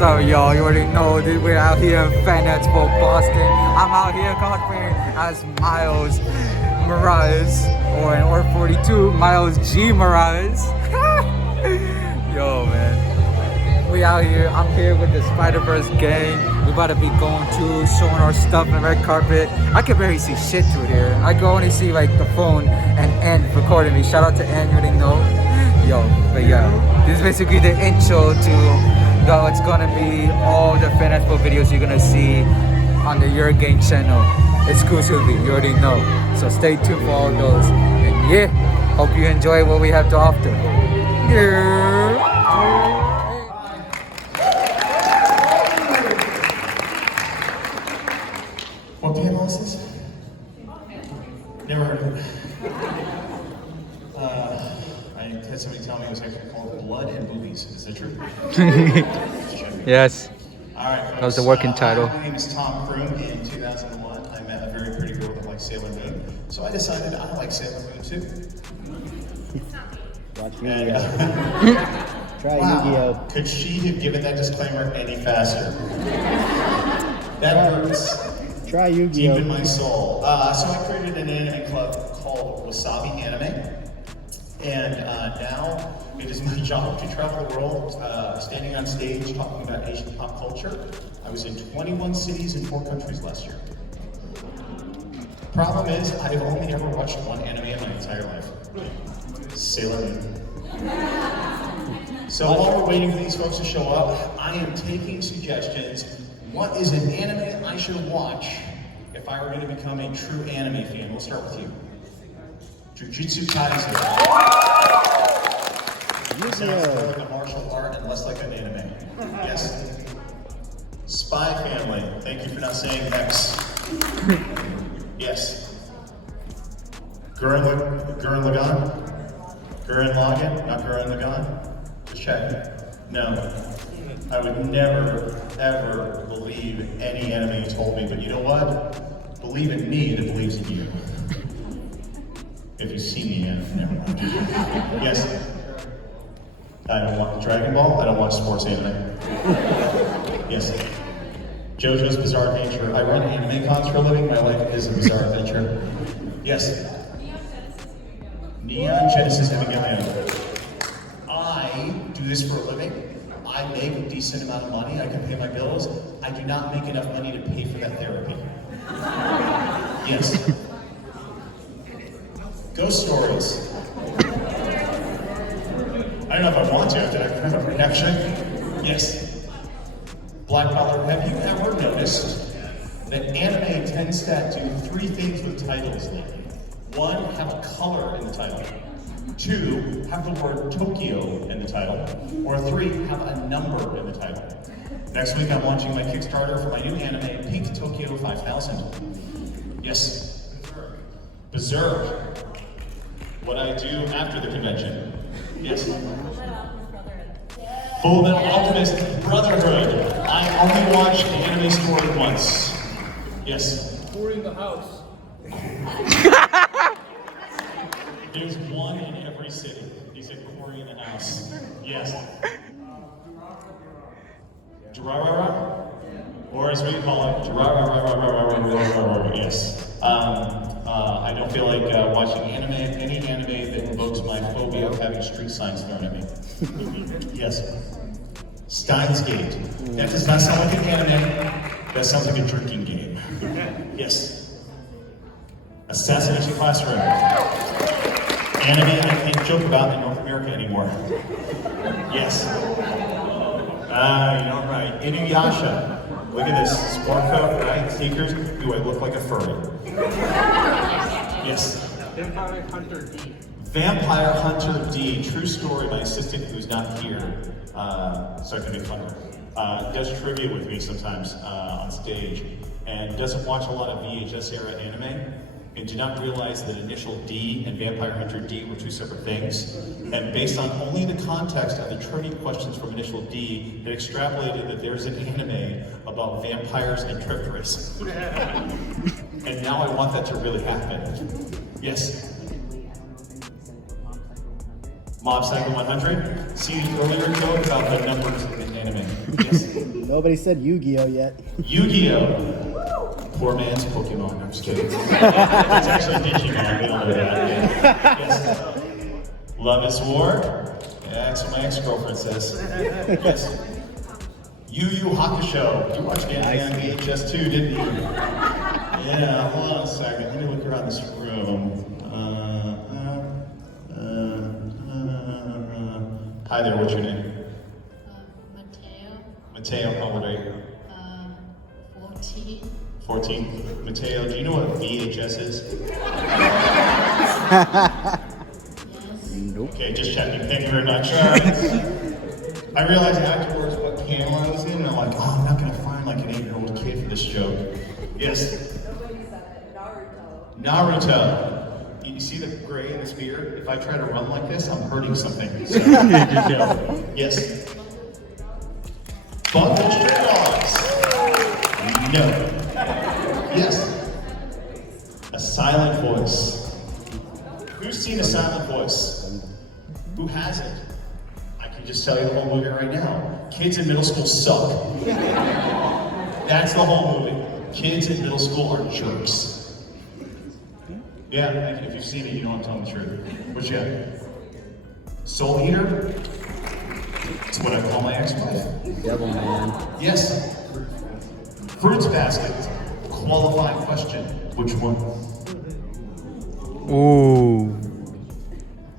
What's up, y'all? You already know that we're out here in FanExpo, Boston. I'm out here cosplaying as Miles Morales, or in Org 42, Miles G. Morales. Yo, man. We out here. I'm here with the Spider-Verse gang. We about to be going to, showing our stuff in the red carpet. I can barely see shit through here. I can only see like the phone and Ann recording me. Shout out to Ann, you already know. Yo, but yeah, this is basically the intro to it's gonna be all the FanExpo videos you're gonna see on the Your Gang channel exclusively, you already know. So stay tuned for all those. And yeah, hope you enjoy what we have to offer. Yeah. What Panelist is? Never heard of it. I had somebody tell me it was actually called Blood and Boobies. Is that true? Yes. All right. Folks. That was the working title. My name is Tom Kroom. In 2001, I met a very pretty girl that liked Sailor Moon. So I decided I like Sailor Moon too. Watch Yu-Gi-Oh. Try Yu-Gi-Oh. Could she have given that disclaimer any faster? That hurts. Try Yu-Gi-Oh. Deep in my soul. So I created an anime club called Wasabi Anime. And now it is my job to travel the world, standing on stage, talking about Asian pop culture. I was in 21 cities in 4 countries last year. Problem is, I've only ever watched one anime in my entire life. Sailor Moon. So while we're waiting for these folks to show up, I am taking suggestions. What is an anime I should watch if I were going to become a true anime fan? We'll start with you. Jujutsu Kaisen. Sounds more like a martial art and less like an anime. Yes. Spy Family. Thank you for not saying X. Yes. Gurren Lagann? Gurren Lagann? Not Gurren Lagann? Just check. No. I would never, ever believe any anime you told me, but you know what? Believe in me that believes in you. If you see me again, never mind. Yes. I don't watch Dragon Ball. I don't watch sports anime. Yes. JoJo's Bizarre Adventure. I run anime cons for a living. My life is a bizarre adventure. Yes. Neon Genesis Evangelion. I do this for a living. I make a decent amount of money. I can pay my bills. I do not make enough money to pay for that therapy. Yes. Ghost Stories. I don't know if I want to after that kind of reaction. Yes. Black Collar, have you ever noticed that anime tends to do 3 things with titles lately? 1, have a color in the title. 2, have the word Tokyo in the title. Or 3, have a number in the title. Next week I'm launching my Kickstarter for my new anime, Pink Tokyo 5000. Yes. Berserk. What I do after the convention. Yes. Full Metal Alchemist Brotherhood. I only watched the anime story once. Yes. Pouring in the house. There's one in every city. He said quarry in the house. Yes. Durarara? Or as we call it, Durarara. Yes. I don't feel like watching any anime that invokes my phobia of having street signs thrown at me. Yes. Steins Gate. That does not sound like an anime. That sounds like a drinking game. Yes. Assassination Classroom. Anime I can't joke about in North America anymore. Yes. You're right. Inuyasha. Look at this. Sport coat, right? Sneakers. Do I look like a furry? Yes. Vampire Hunter D. Vampire Hunter D. True story. My assistant, who's not here, so I can make fun of her, does trivia with me sometimes on stage, and doesn't watch a lot of VHS era anime, and did not realize that Initial D and Vampire Hunter D were 2 separate things. And based on only the context of the trivia questions from Initial D, it extrapolated that there's an anime about vampires and tripters. And now I want that to really happen. Yes. Mob Psycho 100. See the earlier joke about the numbers in anime. Yes. Nobody said Yu-Gi-Oh yet. Yu-Gi-Oh! Poor man's Pokemon. I'm just kidding. It's actually Digimon. We don't know that. Yeah. Yes. Love is war. Yeah, that's what my ex-girlfriend says. Yes. Yu Yu Hakusho. You watched anime on VHS too, didn't you? Yeah, hold on a second. Let me look around this room. Hi there, what's your name? Mateo. Mateo, how old are you? 14. 14. Mateo, do you know what VHS is? Yes. Nope. Okay, just checking. Thank you very much. I realized afterwards what panel I was in, and I'm like, oh, I'm not going to find like an 8-year-old kid for this joke. Yes. Naruto. You see the gray in the spear? If I try to run like this, I'm hurting something. So, yes. Buck and Stray Dogs. No. Yes. A silent voice. Who's seen a silent voice? Who hasn't? I can just tell you the whole movie right now. Kids in middle school suck. That's the whole movie. Kids in middle school are jerks. Yeah, if you've seen it, you know I'm telling the truth. What you got? Soul Eater? It's what I call my ex-wife. Devil Man. Yes. Fruits Basket. Qualifying question. Which one? Ooh.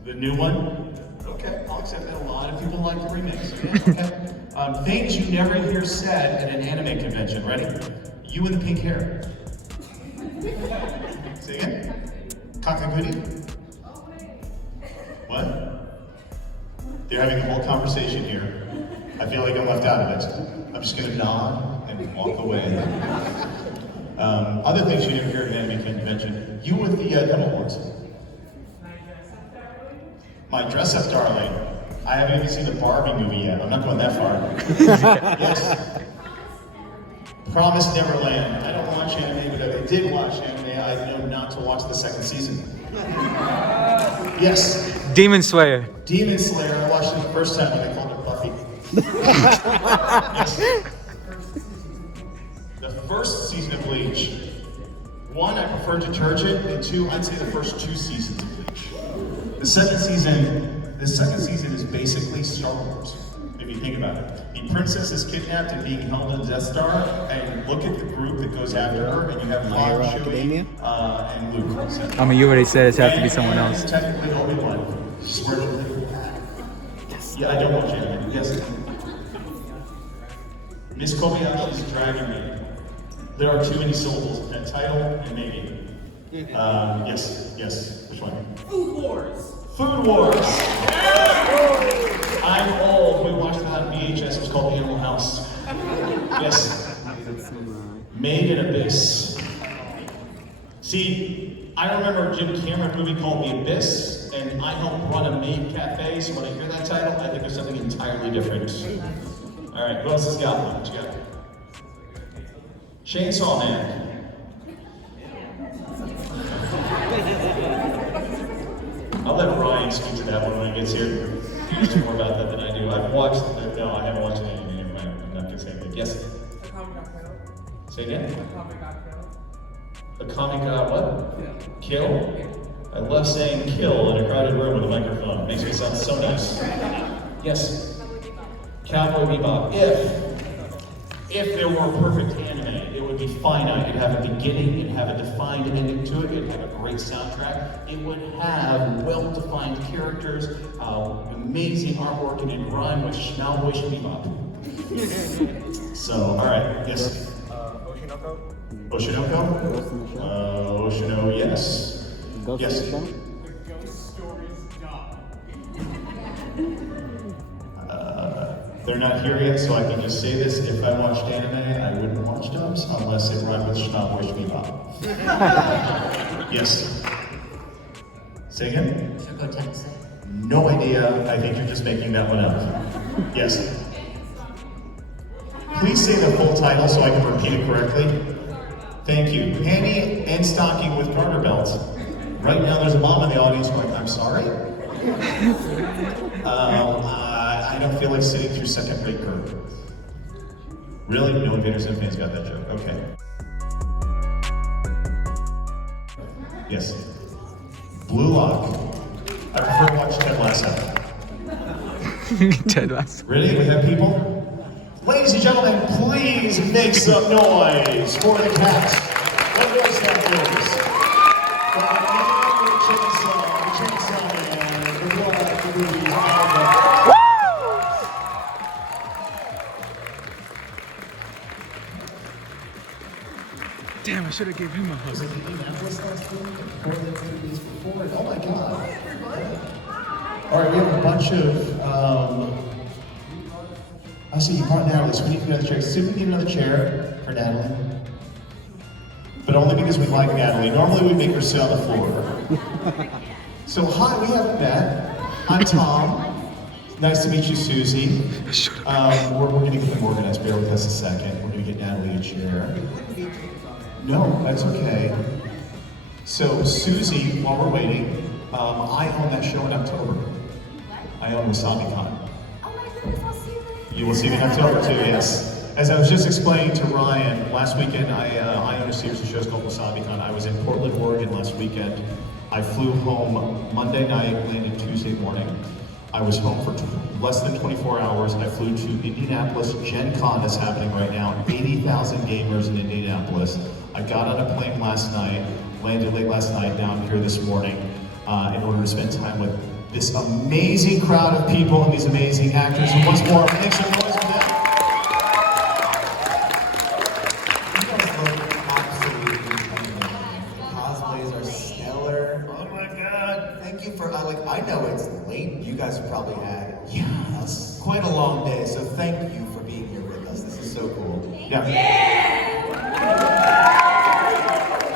The new one? Okay, I'll accept that. A lot of people like the remix. Okay. Things you never hear said at an anime convention. Ready? You with the pink hair. Say again? Kakaguri? What? They're having a whole conversation here. I feel like I'm left out of it. I'm just gonna nod and walk away. Other things you never hear at an anime convention. You with the Devil Horns. My Dress Up Darling. I haven't even seen the Barbie movie yet. I'm not going that far. Yes. Promised Neverland. I don't watch anime, but I did watch anime. I know not to watch the second season. Yes. Demon Slayer. Demon Slayer. I watched it the first time when they called it Buffy. Yes. The first season of Bleach. 1, I prefer detergent, and 2, I'd say the first 2 seasons of Bleach. The second season is basically Star Wars. If you think about it. The princess is kidnapped and being held in Death Star, and look at the group that goes after her, and you have My Hero Han, Academia? Chewie, and Luke. So. I mean, you already said it has to be someone else. Technically, Obi-Wan. Yeah, I don't watch anime. Yes. Miss Kobayashi is dragging me. There are too many syllables in that title, and maybe. Yes. Which one? Food Wars. Food Wars. I'm old. We watched that on VHS. It was called Animal House. Yes. Made in Abyss. See, I remember a Jim Cameron movie called The Abyss, and I helped run a maid cafe, so when I hear that title, I think of something entirely different. All right, what else has got? What you got? Chainsaw Man. I'll let Ryan speak to that one when he gets here. He knows more about that than I do. I've watched it. No, I haven't watched anything. Never mind. I'm not going to say anything. Yes? A comic got killed. Say again? A comic got killed. A comic what? Yeah. Kill? I love saying kill in a crowded room with a microphone. Makes me sound so nice. Yes? Cowboy Bebop. If there were a perfect anime, it would be finite. It'd have a beginning, it'd have a defined ending to it, it'd have a great soundtrack, it would have well-defined characters, amazing artwork, and it'd rhyme with Cowboy Bebop. So, alright, yes? Oshinoko? Oshinoko? Oshino, yes. Ghost Yes. in the Shell? The Ghost Stories God. They're not here yet, so I can just say this. If I watched anime, I wouldn't watch dubs unless it rhymed with Shoutout Bebop. Yes. Say again? No idea. I think you're just making that one up. Yes. Please say the full title so I can repeat it correctly. Thank you. Panty and stocking with garter belts. Right now there's a mom in the audience going, I'm sorry? I don't feel like sitting through second-rate curve. Really? No Invaders and fans got that joke. Okay. Yes. Blue Lock. I prefer to watch Ted Lasso. Ted Lasso. Ready? We have people? Ladies and gentlemen, please make some noise for the cast. What voice actors? Chainsaw Man, the Blood, the movies, Damn, I should have gave him a hug. Oh my god. All right, we have a bunch of, I see you brought Natalie, so we need to get another chair. See if we can get another chair for Natalie. But only because we like Natalie. Normally we make her sit on the floor. So hi, we have Beth. I'm Tom. Nice to meet you, Susie. We're gonna get them organized. Bear with us a second. We're gonna get Natalie a chair. No, that's okay. So Susie, while we're waiting, I own that show in October. I own WasabiCon. Oh my goodness, I'll see you there. You will see me in October too, yes. As I was just explaining to Ryan, last weekend I own a series of shows called WasabiCon. I was in Portland, Oregon last weekend. I flew home Monday night, landed Tuesday morning. I was home for less than 24 hours. I flew to Indianapolis. Gen Con is happening right now. 80,000 gamers in Indianapolis. I got on a plane last night, landed late last night down here this morning in order to spend time with this amazing crowd of people and these amazing actors. And once more, make some noise for them. You guys look absolutely amazing. The cosplays are stellar. Oh my God. Thank you for, I know it's late. You guys have probably had, quite a long day. So thank you for being here with us. This is so cool. Yeah.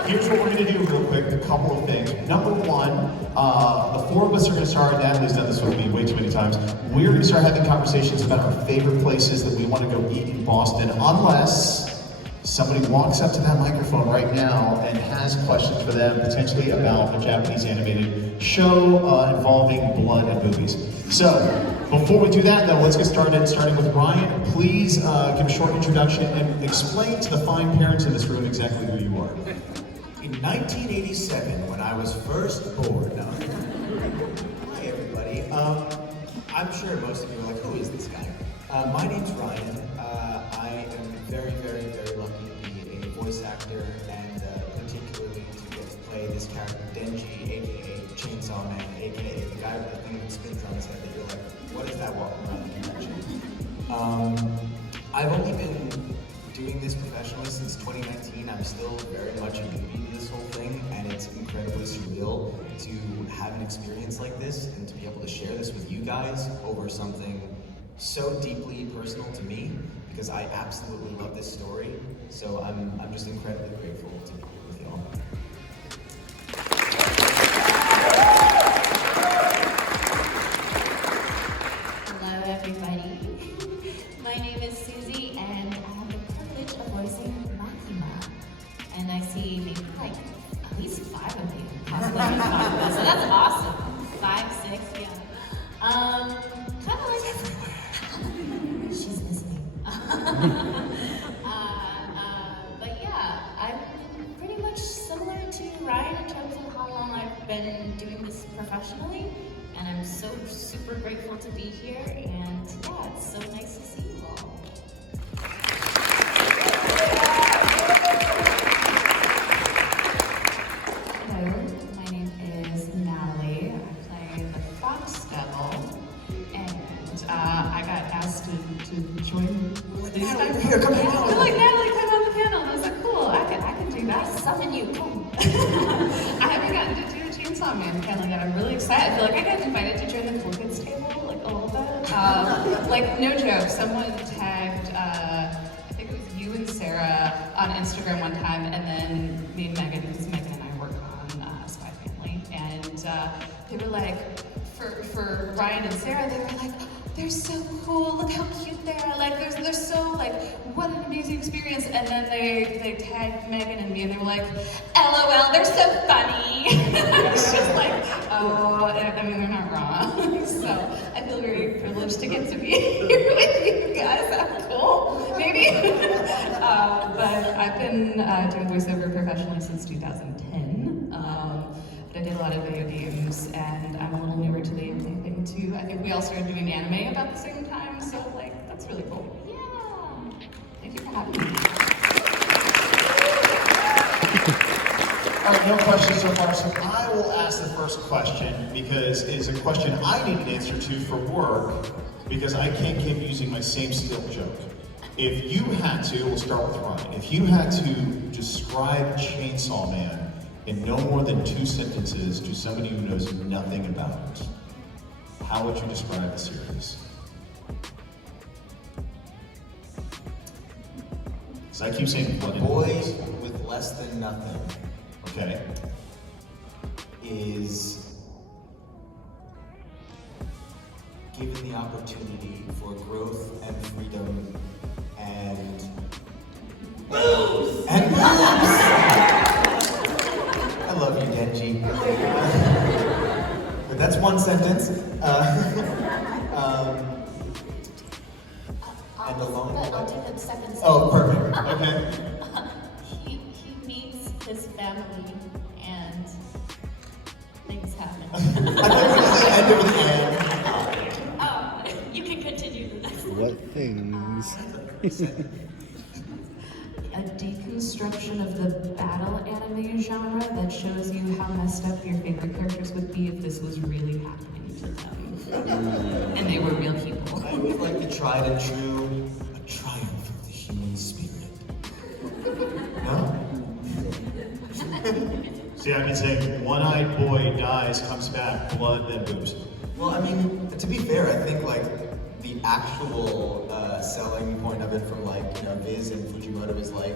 Here's what we're gonna do real quick, a couple of things. Number one, the four of us are gonna start, Natalie's done this with me way too many times. We're gonna start having conversations about our favorite places that we wanna go eat in Boston, unless somebody walks up to that microphone right now and has questions for them, potentially about a Japanese animated show involving blood and boobies. So, before we do that though, let's get started, starting with Ryan. Please give a short introduction and explain to the fine parents in this room exactly who you are. In 1987, when I was first born, hi everybody. I'm sure most of you are like, who is this guy? My name's Ryan. I am very, very, very lucky to be a voice actor and particularly to get to play this character, Denji, aka Chainsaw Man, aka the guy with the thing that spins on his head that you're like, what is that walking around the convention? I've only been doing this professionally since 2019. I'm still very much a newbie to this whole thing, and it's incredibly surreal to have an experience like this and to be able to share this with you guys over something so deeply personal to me, because I absolutely love this story. So I'm just incredibly grateful to be here with y'all. Hello, everybody. My name is Susie, and I have the privilege of voicing Makima. And I see maybe like at least 5 of you, possibly 5 of us. So that's awesome. 5, 6, yeah. Kind of like everywhere. She's listening. But yeah, I'm pretty much similar to Ryan in terms of how long I've been doing this professionally. And I'm so super grateful to be here, and yeah, it's so nice to see you all. Hello, my name is Natalie. I play the Fox Devil, and I got asked to join these guys. Here, come on. They're like, Natalie, come on the panel. And I was like, cool, I can do that. Summon you, come. I haven't gotten to do a Chainsaw Man panel yet. I'm really excited. I feel like I got invited to join the Cool Kids table, like a little bit. Like, no joke, someone tagged, I think it was you and Sarah on Instagram one time, and then me and Megan, because Megan and I work on Spy Family, and they were like, for Ryan and Sarah, they were like, they're so cool, look how cute they are, like they're so like, what an amazing experience. And then they tagged Megan and me and they were like, LOL, they're so funny. It's just like, oh, I mean, they're not wrong. So I feel very privileged to get to be here with you guys. That's cool, maybe. But I've been doing voiceover professionally since 2010. But I did a lot of video games, and I'm a little newer to the anime thing too. I think we all started doing anime about the same time, so like, that's really cool. Yeah. Thank you for having me. All right, no questions so far, so I will ask the first question because it's a question I need an answer to for work because I can't keep using my same skill joke. If you had to, we'll start with Ryan, if you had to describe Chainsaw Man in no more than 2 sentences to somebody who knows nothing about it, how would you describe the series? So I keep saying blood and Boy boys. with less than nothing Okay. is given the opportunity for growth and freedom and boobs. And boobs. I love you, Denji. But that's one sentence. And along But I'll take the second sentence. Oh, perfect. Okay. He meets his family and things happen. End of the end. You can continue the next one. What things? A deconstruction of the battle anime genre that shows you how messed up your favorite characters would be if this was really happening to them. And they were real people. I would like the tried and true, a triumph of the human spirit. No? See, I've been saying one-eyed boy dies, comes back, blood, then boobs. Well, I mean, to be fair, I think like the actual selling point of it from like, you know, Viz and Fujimoto is like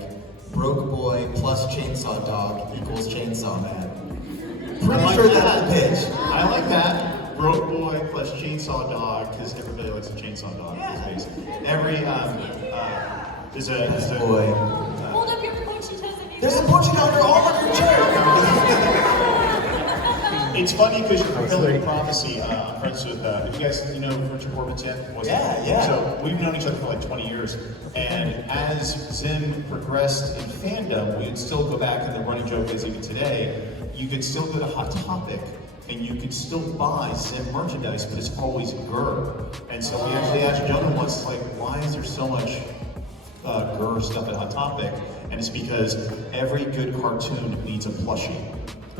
broke boy plus chainsaw dog equals chainsaw man. Pretty like sure that. that's the pitch. I like that. Broke boy plus chainsaw dog, because everybody likes a chainsaw dog these days. Every, there's a Boy. Hold up your pointy toes and There's a poaching dog all on your chair. It's funny because you're fulfilling prophecy. I'm friends with, you guys, you know Richard Horvath? Yeah. So we've known each other for like 20 years. And as Zen progressed in fandom, we would still go back, and the running joke is even today, you could still go to Hot Topic and you could still buy Zen merchandise, but it's always GER. And so we actually asked Jonah once, like, why is there so much GER stuff at Hot Topic? And it's because every good cartoon needs a plushie.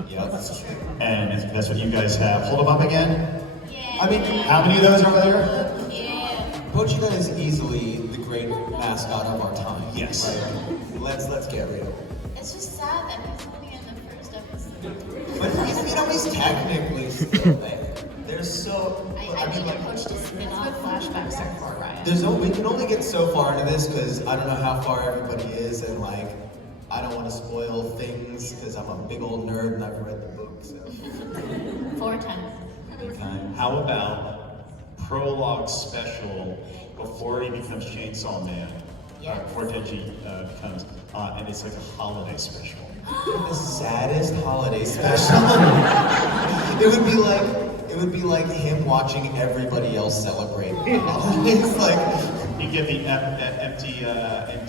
Yeah, that's true. And that's what you guys have. Hold them up again. Yeah. I mean, How many of those are there? Yeah. Poaching is easily the great mascot of our time. Yes. Like, let's get real. It's just sad that he's only in the first episode. But he's, you know, he's technically still there. There's so. I mean, need like, a coach to spin off flashbacks are for Ryan. we can only get so far into this because I don't know how far everybody is, and like, I don't want to spoil things because I'm a big old nerd and I've read the book. So. 4 times. Anytime. How about prologue special before he becomes Chainsaw Man? Before Denji becomes, and it's like a holiday special. The saddest holiday special. It would be like him watching everybody else celebrate. It's like. You get the empty.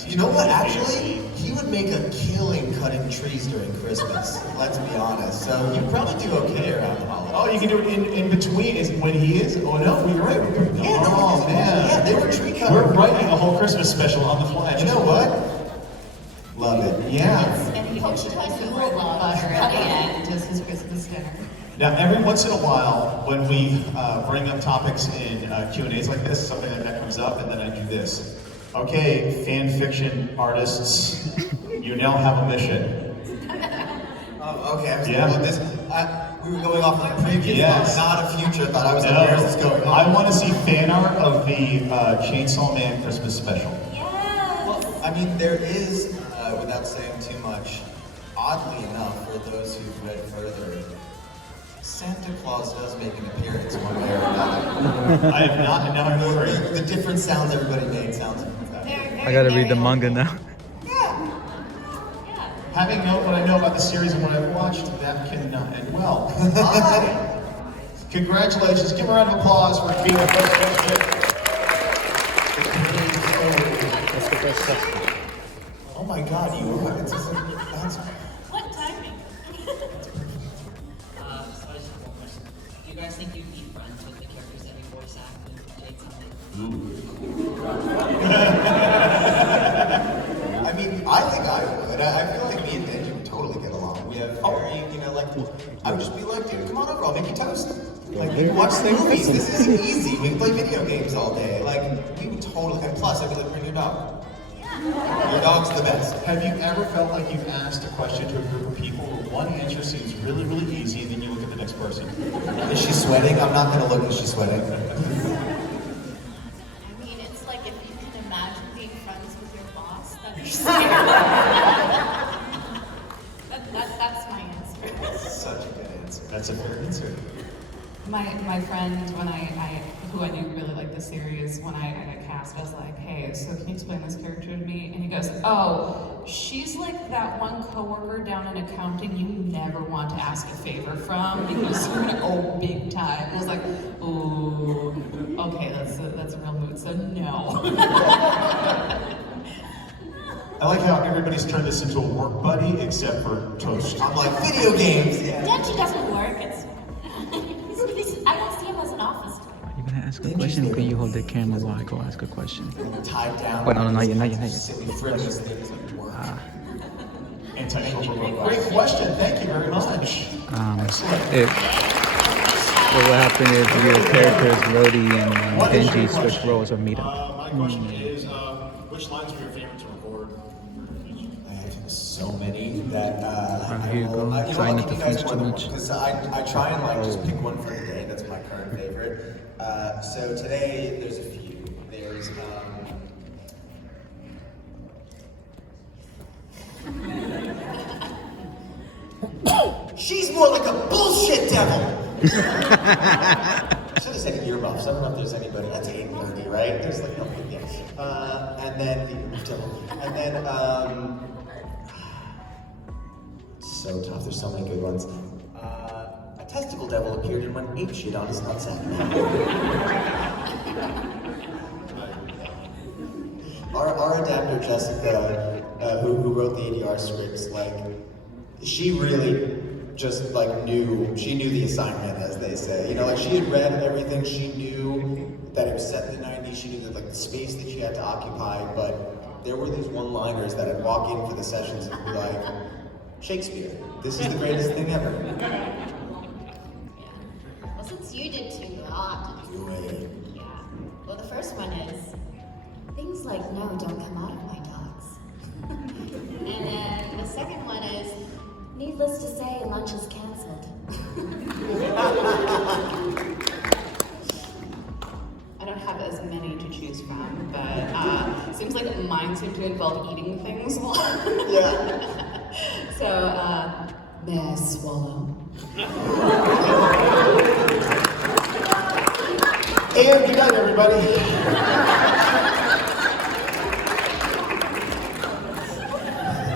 You know what? AC. Actually, he would make a killing cutting trees during Christmas. Let's be honest. So you probably do okay around the holidays. Oh, you can do it in between. Is when he is. Oh no, you're right. Yeah, no, Oh man. Yeah, they were tree cutting. We're writing a whole Christmas special on the fly. You know what? Love it. Yeah. And he Coach puts toes the and red roll butter at the end, just his Christmas dinner. Now, every once in a while, when we bring up topics in Q&As like this, something like that comes up, and then I do this. Okay, fan fiction artists, you now have a mission. Oh, okay. I was Yeah. thinking about this. We were going off on a previous, Yes. not a future. Thought I was like, where is this going? I want to see fan art of the Chainsaw Man Christmas special. Yes. Well, I mean, there is, without saying too much, oddly enough, for those who've read further, Santa Claus does make an appearance one way or another. I have not, and now I'm wondering. The different sounds everybody made sounds. I gotta read the manga now. Having known what I know about the series and what I've watched, that cannot end well. Alright. Congratulations. Give a round of applause for being the first question. That's the best question. Oh my God, you are. That's What timing? So I just have one question. Do you guys think you'd be friends with the characters that you voice act in Jade Summit? I mean, I think I would. I feel like me and Denji would totally get along. We have very, like, I would just be like, dude, come on over, I'll make you toast. Like, we watch the movies. This is easy. We play video games all day. Like, we would totally, and plus, I'd be like, bring your dog. Your dog's the best. Have you ever felt like you've asked a question to a group of people where one answer seems really, really easy, and then you look at the next person? Is she sweating? I'm not gonna look if she's sweating. I mean, it's like if you can imagine being friends with your boss, that's that's my answer. Such a good answer. That's a fair answer. My friend, when who I knew really liked the series, when I got cast, I was like, hey, so can you explain this character to me? And he goes, oh, she's like that one coworker down in accounting you never want to ask a favor from because you're gonna go big time. And I was like, ooh, okay, that's a real mood, so no. I like how everybody's turned this into a work buddy except for Toast. I'm like, video games! Yeah. Denji doesn't work. It's I don't see him as an office toy. You're gonna ask a question, or can you hold the camera while I go ask a question? Tied down. Wait, no, not yet. Silly frivolous things like work. Great question. Thank you very much. Excellent. What happened if your characters, Rhodey and Denji, switch roles or meet up? My question is, which lines are your favorite to record? I have so many that Here you go. Try not to flinch too much. Because I try and like just pick one for the day. That's my current favorite. So today there's a few. There's she's more like a bullshit devil. Should have said earmuffs. I don't know if there's anybody. That's 8:30, right? There's like nothing. Yeah. And then so tough. There's so many good ones. A testicle devil appeared and went apeshit on his nutsack. Our adapter Jessica, who wrote the ADR scripts, like she really just like knew the assignment, as they say. You know, like she had read everything. She knew that it was set in the 90s. She knew that like the space that she had to occupy. But there were these one-liners that I'd walk in for the sessions and be like, Shakespeare, this is the greatest thing ever. Yeah. Well, since you did two, I'll have to do Great. Yeah. Well, the first one is things like no don't come out of my dogs. And then the second one is needless to say, lunch is canceled. I don't have as many to choose from, but seems like mine seem to involve eating things a lot. Yeah. So, may I swallow? And good night, everybody.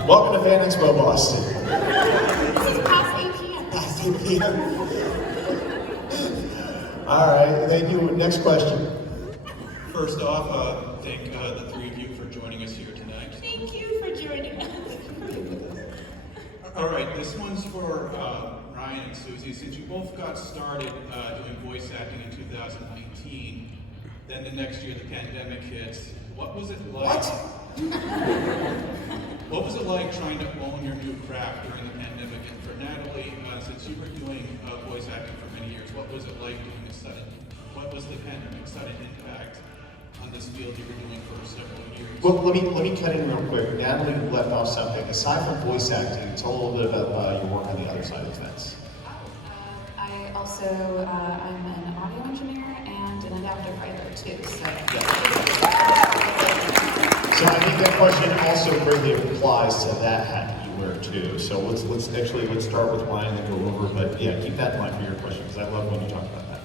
Welcome to FanExpo Boston. This is past 8 p.m. Past 8 p.m. All right, thank you. Next question. First off, thank the three of you for joining us here tonight. Thank you for joining us. All right, this one's for Ryan and Susie. Since you both got started doing voice acting in 2019, then the next year the pandemic hits. What was it like? What was it like trying to own your new craft during the pandemic? And for Natalie, since you were doing voice acting for many years, what was it like doing what was the pandemic's sudden impact on this field you were doing for several years? Well, let me cut in real quick. Natalie left off something. Aside from voice acting, tell a little bit about your work on the other side of the fence. I also, I'm an audio engineer and an adaptive writer too, so. So I think that question also greatly applies to that hat you everywhere too. So let's start with Ryan and go over. But yeah, keep that in mind for your question because I love when you talk about that.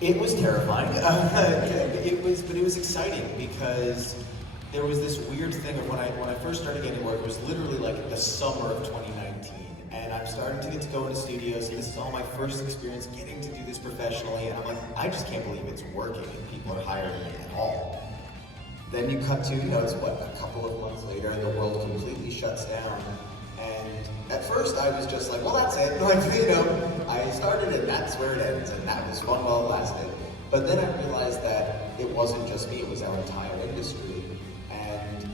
It was terrifying. It was exciting because there was this weird thing of when I first started getting work. It was literally like the summer of 2019, and I'm starting to get to go into studios. And this is all my first experience getting to do this professionally, and I'm like, I just can't believe it's working and people are hiring me at all. Then you cut to, it's what, a couple of months later, and the world completely shuts down. And at first I was just like, well, that's it. Like, I started and that's where it ends, and that was fun while it lasted. But then I realized that it wasn't just me, it was our entire industry. And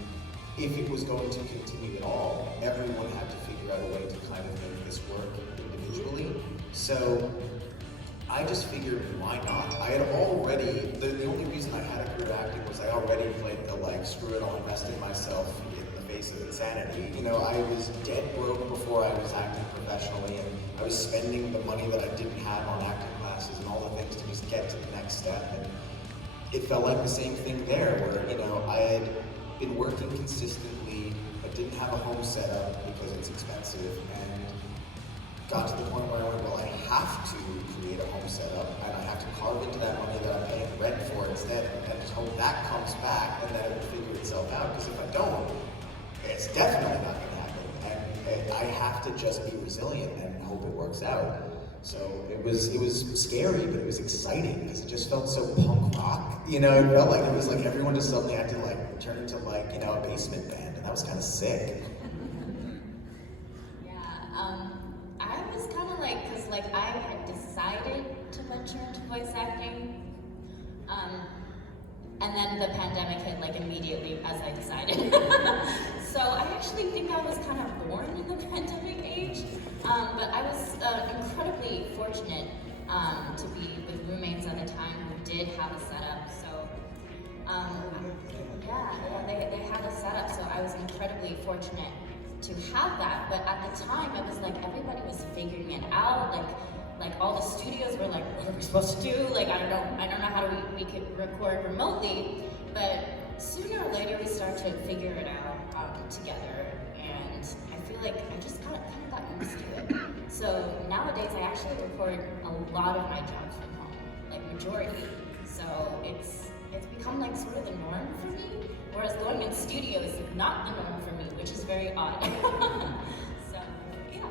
if it was going to continue at all, everyone had to figure out a way to kind of make this work individually. So I just figured, why not? I had already, the only reason I had a career acting was I already played the screw it, I'll invest in myself in the face of insanity. I was dead broke before I was acting professionally, and I was spending the money that I didn't have on acting classes and all the things to just get to the next step. And it felt like the same thing there, where, I had been working consistently, but didn't have a home set up because it's expensive, and got to the point where I went, well, I have to create a home setup, and I have to carve into that money that I'm paying rent for instead, and just hope that comes back, and then it will figure itself out, because if I don't, it's definitely not going to happen, and I have to just be resilient and hope it works out. So it was scary, but it was exciting, because it just felt so punk rock, it felt like it was like everyone just suddenly had to turn into a basement band, and that was kind of sick. I was kind of because I had decided to venture into voice acting, and then the pandemic hit immediately as I decided. So I actually think I was kind of born in the pandemic age, but I was incredibly fortunate to be with roommates at the time who did have a setup. So they had a setup, so I was incredibly fortunate to have that. But at the time, it was everybody was figuring it out. All the studios were what are we supposed to do? I don't know how we could record remotely. But sooner or later, we start to figure it out together. And I feel I just kind of got used to it. So nowadays, I actually record a lot of my jobs from home, majority. So it's become sort of the norm for me. Whereas going in studio is not the norm for me, which is very odd. So, yeah.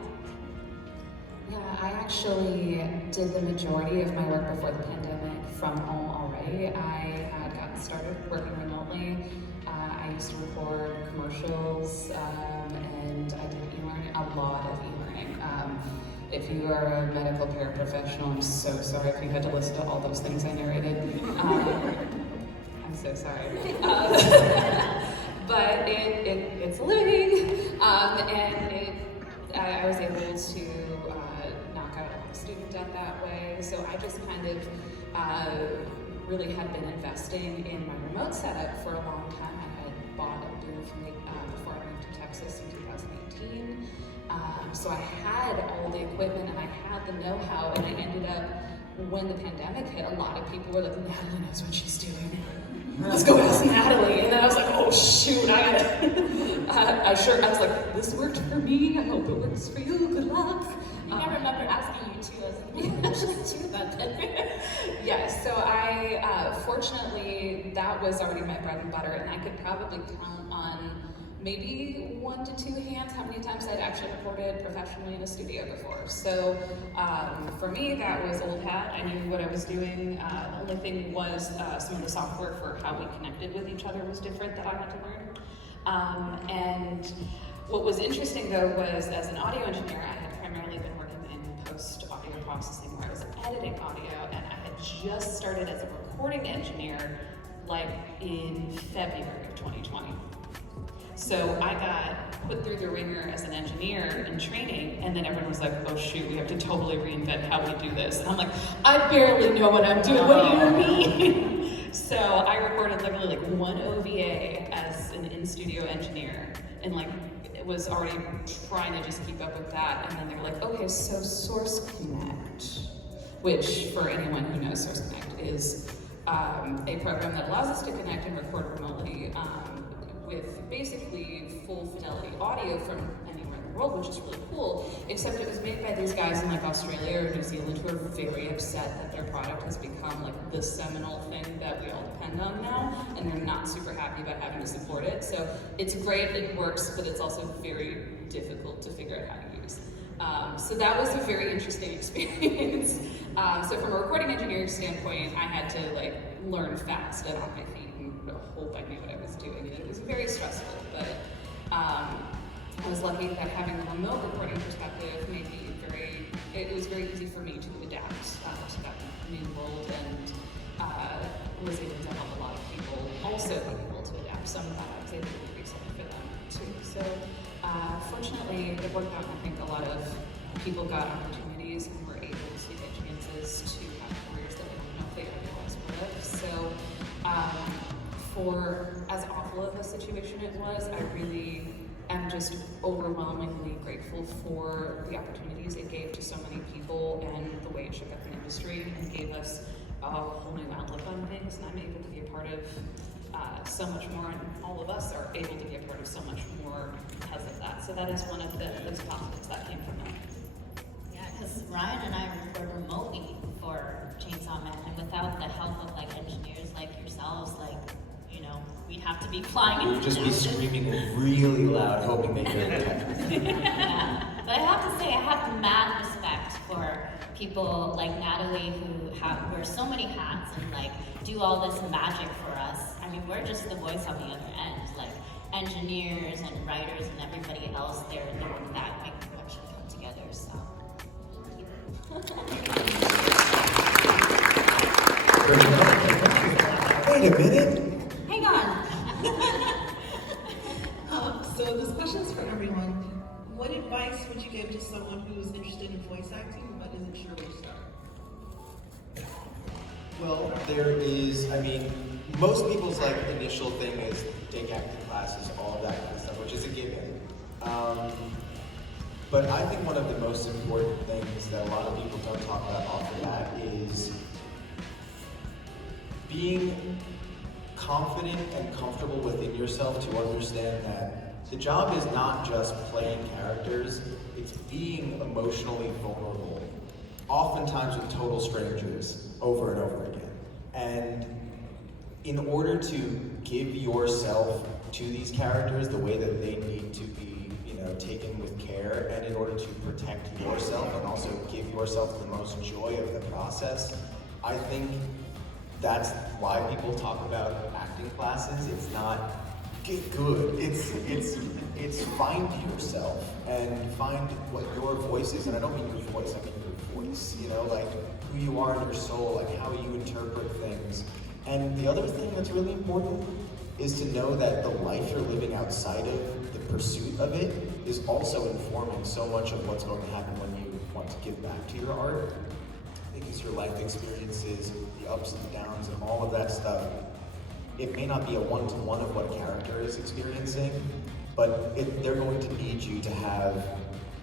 Yeah, I actually did the majority of my work before the pandemic from home already. I had gotten started working remotely. I used to record commercials, and I did e-learning, a lot of e-learning. If you are a medical paraprofessional, I'm so sorry if you had to listen to all those things I narrated. I'm so sorry. But it's a living, and I was able to knock out a lot of student debt that way. So I just kind of really had been investing in my remote setup for a long time. I had bought a booth before I moved to Texas in 2018. So I had all the equipment and I had the know-how, and I ended up, when the pandemic hit, a lot of people were like, Natalie knows what she's doing. Let's go ask Natalie. And then I was like, oh shoot, I was like, this worked for me, I hope it works for you, good luck. I remember asking you too, I was like, what should I do about that? Yeah, so I, fortunately, that was already my bread and butter, and I could probably count on maybe 1 to 2 hands how many times I'd actually recorded professionally in a studio before. So for me, that was old hat. I knew what I was doing. The only thing was some of the software for how we connected with each other was different that I had to learn. And what was interesting though was, as an audio engineer, I had primarily been working in post-audio processing, where I was editing audio, and I had just started as a recording engineer in February of 2020. So I got put through the ringer as an engineer in training, and then everyone was like, oh shoot, we have to totally reinvent how we do this. And I'm like, I barely know what I'm doing, what do you mean? So I recorded literally 1 OVA as an in-studio engineer, and it was already trying to just keep up with that. And then they were like, okay, so Source Connect, which for anyone who knows Source Connect is a program that allows us to connect and record remotely with basically full fidelity audio from anywhere in the world, which is really cool, except it was made by these guys in like Australia or New Zealand who are very upset that their product has become like the seminal thing that we all depend on now, and they're not super happy about having to support it. So it's great, it works, but it's also very difficult to figure out how to use. So that was a very interesting experience. So from a recording engineering standpoint, I had to like learn fast and on my feet and hope I knew what I was doing. And it was very stressful, but I was lucky that having a remote recording perspective made me it was very easy for me to adapt to that new world, and was able to help a lot of people also be able to adapt. Some of that I was able to reset for them too. So fortunately, it worked out. I think a lot of people got opportunities and were able to get chances to have careers that they don't know if they otherwise would have. So for as awful of a situation it was, I really am just overwhelmingly grateful for the opportunities it gave to so many people and the way it shook up the industry and gave us a whole new outlook on things. And I'm able to be a part of so much more, and all of us are able to be a part of so much more because of that. So that is one of those positives that came from that. Yeah, because Ryan and I record remotely for Chainsaw Man, and without the help of like engineers like yourselves, like, you know, we'd have to be flying in. We'd just be screaming really loud, hoping they hear it. Yeah. But I have to say, I have mad respect for people like Natalie who wear so many hats and like do all this magic for us. I mean, we're just the voice on the other end, like engineers and writers and everybody else. They're the one that make the production come together. So. Wait a minute. Hang on. So this question is for everyone. What advice would you give to someone who's interested in voice acting but isn't sure where to start? Well, there is, I mean, most people's like initial thing is take acting classes, all of that kind of stuff, which is a given. But I think one of the most important things that a lot of people don't talk about off the bat is being confident and comfortable within yourself to understand that the job is not just playing characters, it's being emotionally vulnerable, oftentimes with total strangers, over and over again. And in order to give yourself to these characters the way that they need to be, you know, taken with care, and in order to protect yourself and also give yourself the most joy of the process, I think that's why people talk about acting classes. It's not get good. It's find yourself and find what your voice is. And I don't mean your voice, I mean your voice. You know, like who you are in your soul, like how you interpret things. And the other thing that's really important is to know that the life you're living outside of the pursuit of it is also informing so much of what's going to happen when you want to give back to your art. Because your life experiences, the ups and downs and all of that stuff, it may not be a one-to-one of what a character is experiencing, but they're going to need you to have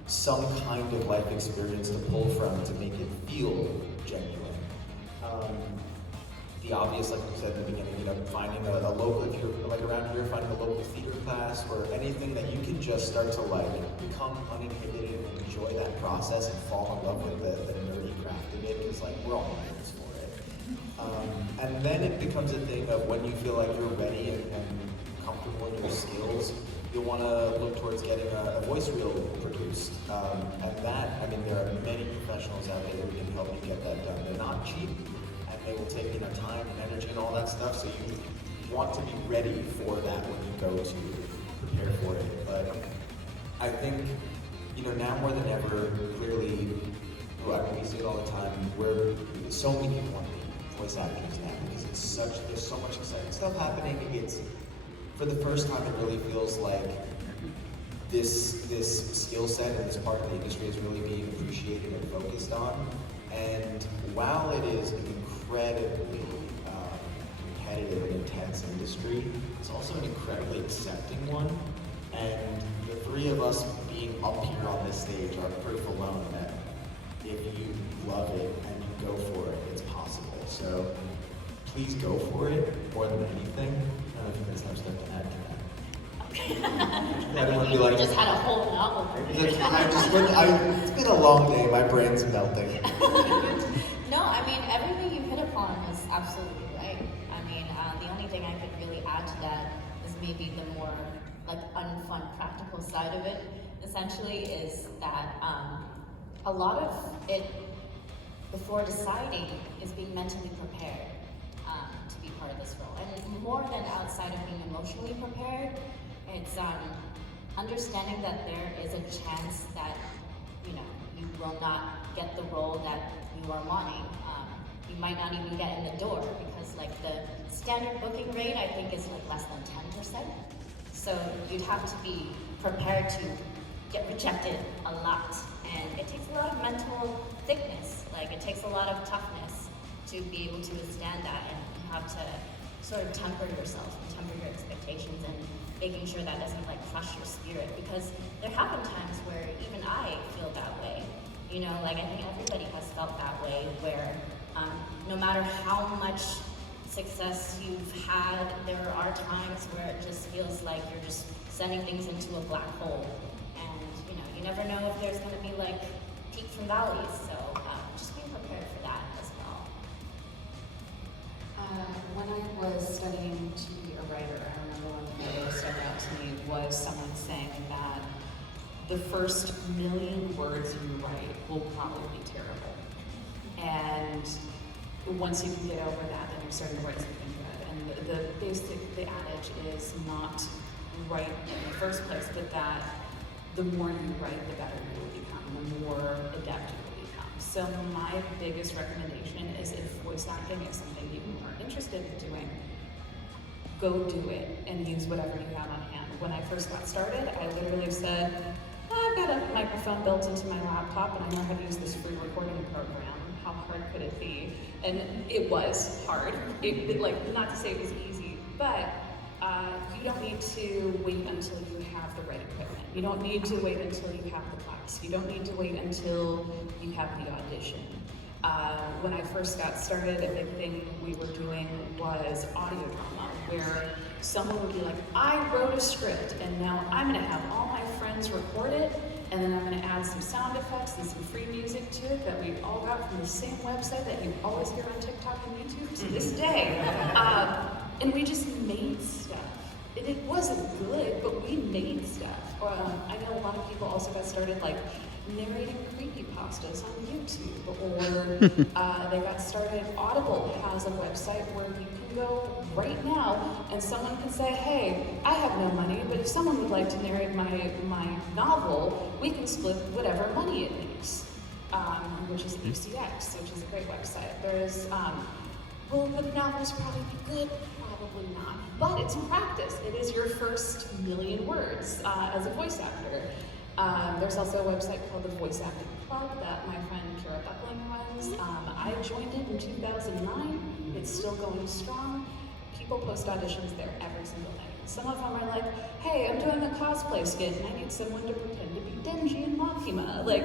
some kind of life experience to pull from to make it feel genuine. The obvious, like you said in the beginning, you know, finding a local, if you're like around here, finding a local theater class or anything that you can just start to like become uninhibited and enjoy that process and fall in love with the nerdy craft of it, because like we're all nerds for it. And then it becomes a thing of when you feel like you're ready and comfortable in your skills, you'll want to look towards getting a voice reel produced. And that, I mean, there are many professionals out there who can help you get that done. They're not cheap, and they will take, you know, time and energy and all that stuff, so you want to be ready for that when you go to prepare for it. But I think, you know, now more than ever, clearly, we see it all the time, where so many people want to be voice actors now, because there's so much exciting stuff happening. It's, for the first time, it really feels like this skill set and this part of the industry is really being appreciated and focused on. And while it is an incredibly competitive and intense industry, it's also an incredibly accepting one. And the three of us being up here on this stage are proof alone that if you love it and you go for it, it's possible. So please go for it more than anything. I don't know if you guys have stuff to add to that. I don't want to be like, just had a whole novel. it's been a long day, my brain's melting. No, I mean, everything you hit upon is absolutely right. I mean, the only thing I could really add to that is maybe the more like unfun practical side of it, essentially, is that a lot of it, before deciding, is being mentally prepared to be part of this role. And more than outside of being emotionally prepared, it's understanding that there is a chance that, you know, you will not get the role that you are wanting. You might not even get in the door because like the standard booking rate, I think, is like less than 10%. So you'd have to be prepared to get rejected a lot. And it takes a lot of mental thickness. Like it takes a lot of toughness to be able to withstand that, and you have to sort of temper yourself and temper your expectations and making sure that doesn't like crush your spirit, because there have been times where even I feel that way. You know, like I think everybody has felt that way where no matter how much success you've had, there are times where it just feels like you're just sending things into a black hole. And you know, you never know if there's gonna be like peaks and valleys. So just be prepared for that as well. When I was studying to be a writer, I remember one thing that stuck out to me was someone saying that the first million words you write will probably be terrible. And once you can get over that, then you're starting to write something good. And the adage is not write in the first place, but that the more you write, the better you will become, the more adept you will become. So my biggest recommendation is if voice acting is something you are interested in doing, go do it and use whatever you have on hand. When I first got started, I literally said, I've got a microphone built into my laptop and I know how to use this free recording program. How hard could it be? And it was hard. Like, not to say it was easy, but you don't need to wait until you have the right equipment. You don't need to wait until you have the class. You don't need to wait until you have the audition. When I first got started, a big thing we were doing was audio drama, where someone would be like, I wrote a script and now I'm gonna have all my friends record it, and then I'm gonna add some sound effects and some free music to it that we all got from the same website that you always hear on TikTok and YouTube to this day. And we just made stuff. It wasn't good, but we made stuff. I know a lot of people also got started like narrating creepypastas on YouTube, or they got started. Audible has a website where you can go right now and someone can say, hey, I have no money, but if someone would like to narrate my novel, we can split whatever money it makes, which is ECX, which is a great website. There's, will the novels probably be good? Probably not, but it's in practice. It is your first million words as a voice actor. There's also a website called the Voice Acting Club that my friend Kara Buckling runs. I joined it in 2009. It's still going strong. People post auditions there every single day. Some of them are like, hey, I'm doing a cosplay skit and I need someone to pretend to be Denji and Makima. Like,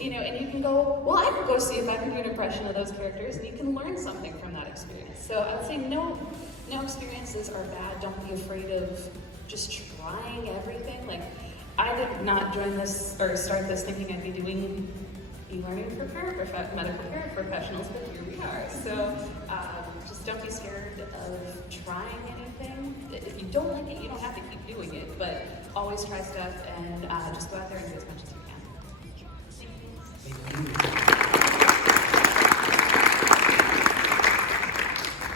you know, and you can go, well, I can go see if I can do an impression of those characters, and you can learn something from that experience. So I'd say no experiences are bad. Don't be afraid of just trying everything. Like, I did not join this or start this thinking I'd be doing e-learning for medical paraprofessionals, but here we are. So just don't be scared of trying anything. If you don't like it, you don't have to keep doing it, but always try stuff and just go out there and do as much as you can. Thank you.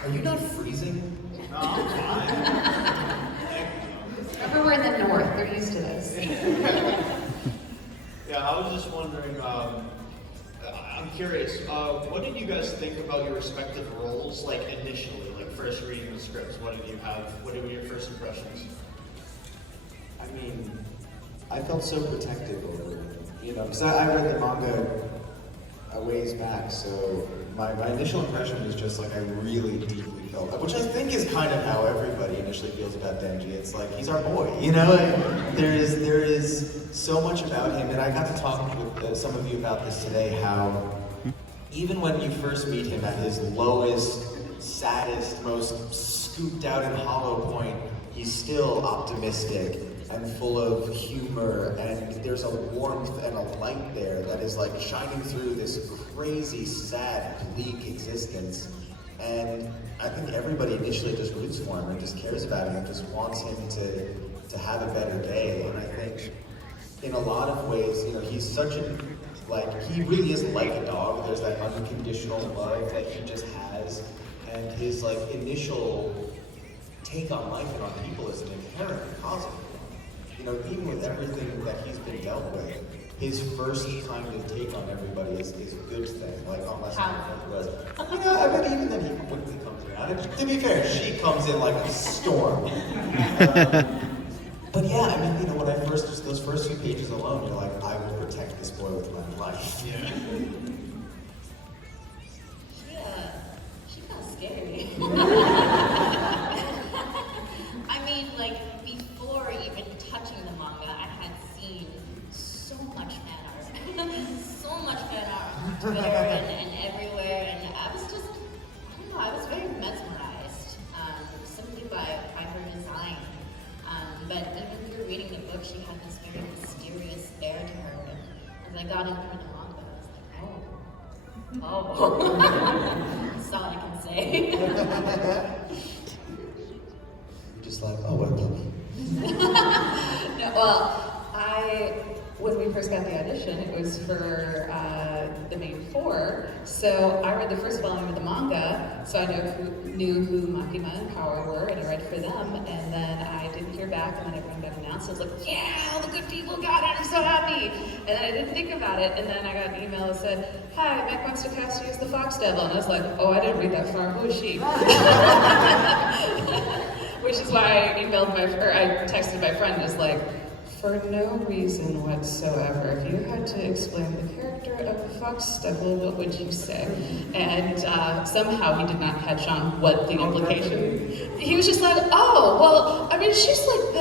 Are you not freezing? No, I'm fine. Remember, we're in the north, they're used to this. Yeah, I was just wondering, I'm curious, what did you guys think about your respective roles, like initially, like first reading the scripts? What were your first impressions? I mean, I felt so protective over it, you know, because I read the manga a ways back, so my initial impression was just like I really deeply felt that, which I think is kind of how everybody initially feels about Denji. It's like, he's our boy, you know? Like, there is so much about him, and I got to talk with some of you about this today, how even when you first meet him at his lowest, saddest, most scooped out and hollow point, he's still optimistic. and full of humor, and there's a warmth and a light there that is like shining through this crazy, sad, bleak existence. And I think everybody initially just roots for him and just cares about him and just wants him to have a better day. And I think in a lot of ways, you know, he's such a, like, he really is like a dog. There's that unconditional love that he just has. And his like initial take on life and on people is an inherently positive one. You know, even with everything that he's been dealt with, his first kind of take on everybody is a good thing. Like, unless it was, you know, I mean, even then he quickly comes around. And to be fair, she comes in like a storm. But yeah, I mean, you know, when I first, just those first few pages alone, you're like, I will protect this boy with my life. Yeah. She got scary. I mean, like, before even touching the manga, I had seen so much fan art. So much fan art on Twitter and everywhere, and I was just, I don't know, I was very mesmerized, simply by her design. But even through reading the book, she had this very mysterious air to her. And as I got into the manga, I was like, oh. That's all I can say. You're just like, oh, what a puppy. No, well, when we first got the audition, it was for the main 4. So I read the first volume of the manga, so I knew who Makima and Power were, and I read for them. And then I didn't hear back, and then everyone got announced. I was like, yeah, all the good people got it, I'm so happy. And then I didn't think about it, and then I got an email that said, hi, Mac wants to cast you as the Fox Devil. And I was like, oh, I didn't read that far, who is she? Which is why I texted my friend, was like, for no reason whatsoever, if you had to explain the character of the Fox Devil, what would you say? And somehow he did not catch on what the implication. He was just like, oh, well, I mean, she's like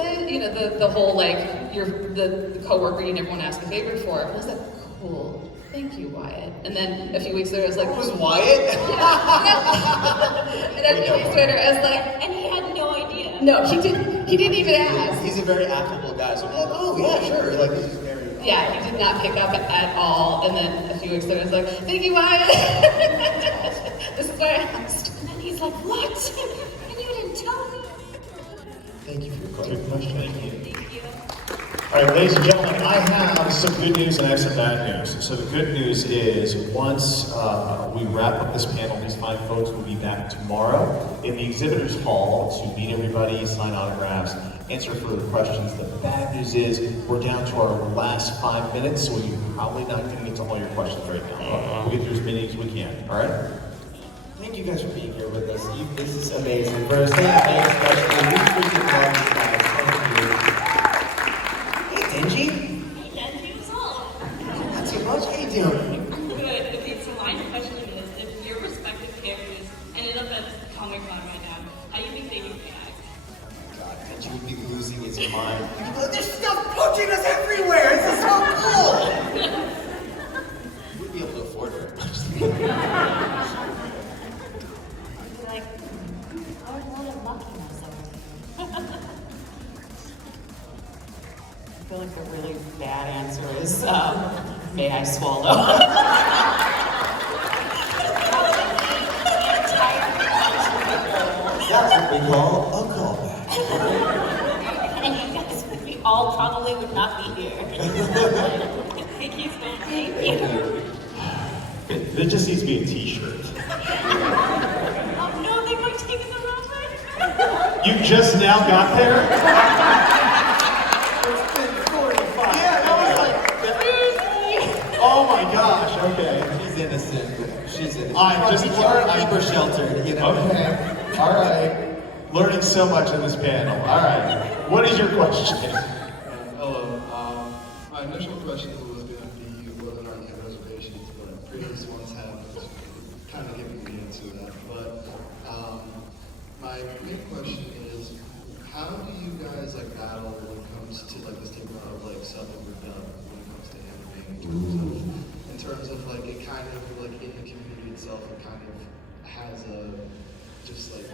the whole, like, you're the coworker you never want to ask a favor for. And I was like, cool. Thank you, Wyatt. And then a few weeks later, I was like, who's Wyatt? And then a few weeks later, I was like, and he had no idea. No, he didn't even ask. He's a very affable guy, so like, oh yeah, sure. Like, this is very. Yeah, he did not pick up at all. And then a few weeks later, I was like, thank you, Wyatt. This is why I asked. And then he's like, what? And you didn't tell me. Thank you for your question. Thank you. Thank you. All right, ladies and gentlemen, I have some good news and I have some bad news. So the good news is once we wrap up this panel, these fine folks will be back tomorrow in the exhibitors hall to meet everybody, sign autographs, answer further questions. The bad news is we're down to our last 5 minutes, so we're probably not going to get to all your questions right now. We'll get through as many as we can, all right? Thank you guys for being here with us. This is amazing. First, thank you especially. We freaking love you guys. Thank you. Denji? Hey, Denji, what's up? Not too much. How you doing? Good. Okay, so my question is, if your respective characters ended up at Comic-Con right now, how do you think they would react? Oh my god, Denji would be losing his mind. There's stuff poaching us everywhere! This is so cool! You wouldn't be able to afford very much. Like, I would want to Makima somewhere. I feel like the really bad answer is, may I swallow? That's what we call a callback. And you guys, we all probably would not be here. Thank you so much. Thank you. There just needs to be a t-shirt. Oh no, they might take it the wrong way. You just now got there? Oh my gosh, okay. She's innocent. She's innocent. I just learned. Keep her sheltered, you know? Okay. All right. Learning so much in this panel. All right. What is your question? Hello. My initial question was going to be whether or not you have reservations, but previous ones have kind of given me into that. But my main question is, how do you guys like battle when it comes to like this stigma of like sub over dub when it comes to anime in terms of like it kind of like in the community itself it kind of has a just like I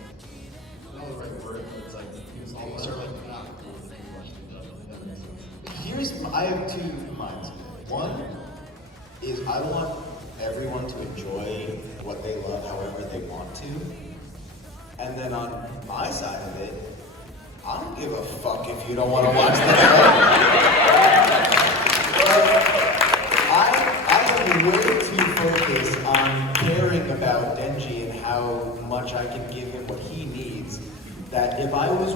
don't know the right word, but it's like almost sort of like not cool. question, but that makes sense. I have two minds. One is I want everyone to enjoy what they love however they want to. And then on my side of it, I don't give a fuck if you don't want to watch the show. I am way too focused on caring about Denji and how much I can give him what he needs, that if I was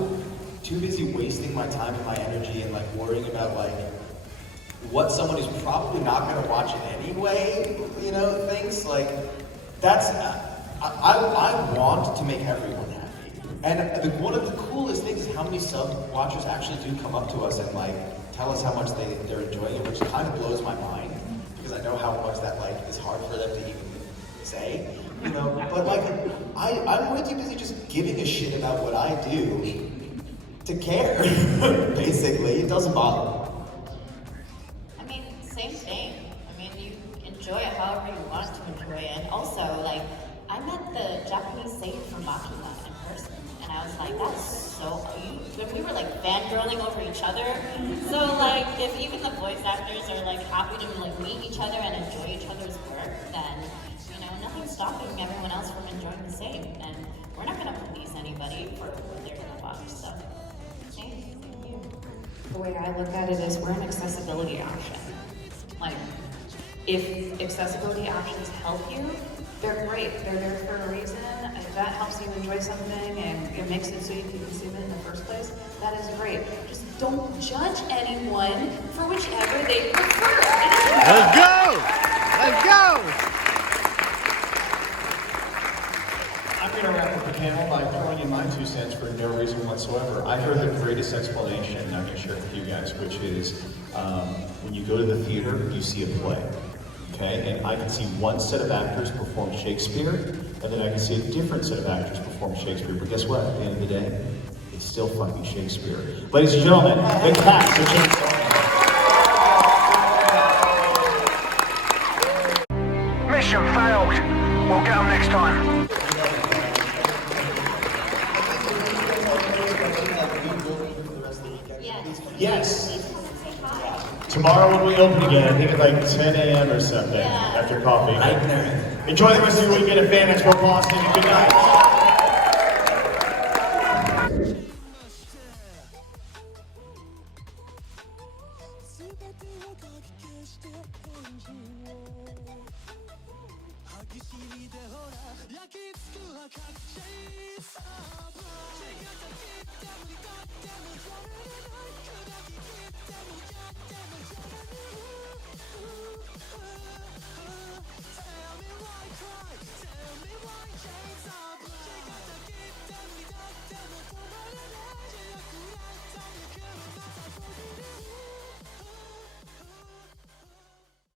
too busy wasting my time and my energy and like worrying about like what someone who's probably not going to watch it anyway, you know, thinks, like, that's, I want to make everyone happy. And one of the coolest things is how many sub-watchers actually do come up to us and like tell us how much they're enjoying it, which kind of blows my mind, because I know how much that like is hard for them to even say, you know, but like, I'm way too busy just giving a shit about what I do to care, basically. It doesn't bother me. Same thing. I mean, you enjoy it however you want to enjoy it. And also, like, I met the Japanese saint from Makima in person, and I was like, that's so cute. And we were like fangirling over each other. So like, if even the voice actors are like happy to like meet each other and enjoy each other's work, then you know, nothing's stopping everyone else from enjoying the same. And we're not gonna police anybody for what they're gonna watch. So, thank you. The way I look at it is we're an accessibility option. Like, if accessibility options help you, they're great. They're there for a reason. If that helps you enjoy something and it makes it so you can consume it in the first place, that is great. Just don't judge anyone for whichever they prefer. Let's go! Let's go! I'm going to wrap up the panel by throwing in my 2 cents for no reason whatsoever. I heard the greatest explanation I'm going to share with you guys, which is when you go to the theater, you see a play. Okay, and I can see one set of actors perform Shakespeare, and then I can see a different set of actors perform Shakespeare. But guess what? At the end of the day, it's still fucking Shakespeare. Ladies and gentlemen, the cast of Chainsaw. Mission failed. We'll get them next time. Yes. Tomorrow when we open again, I think at like 10 a.m. or something, after coffee. Enjoy the rest of your weekend at FanExpo Boston. Good night.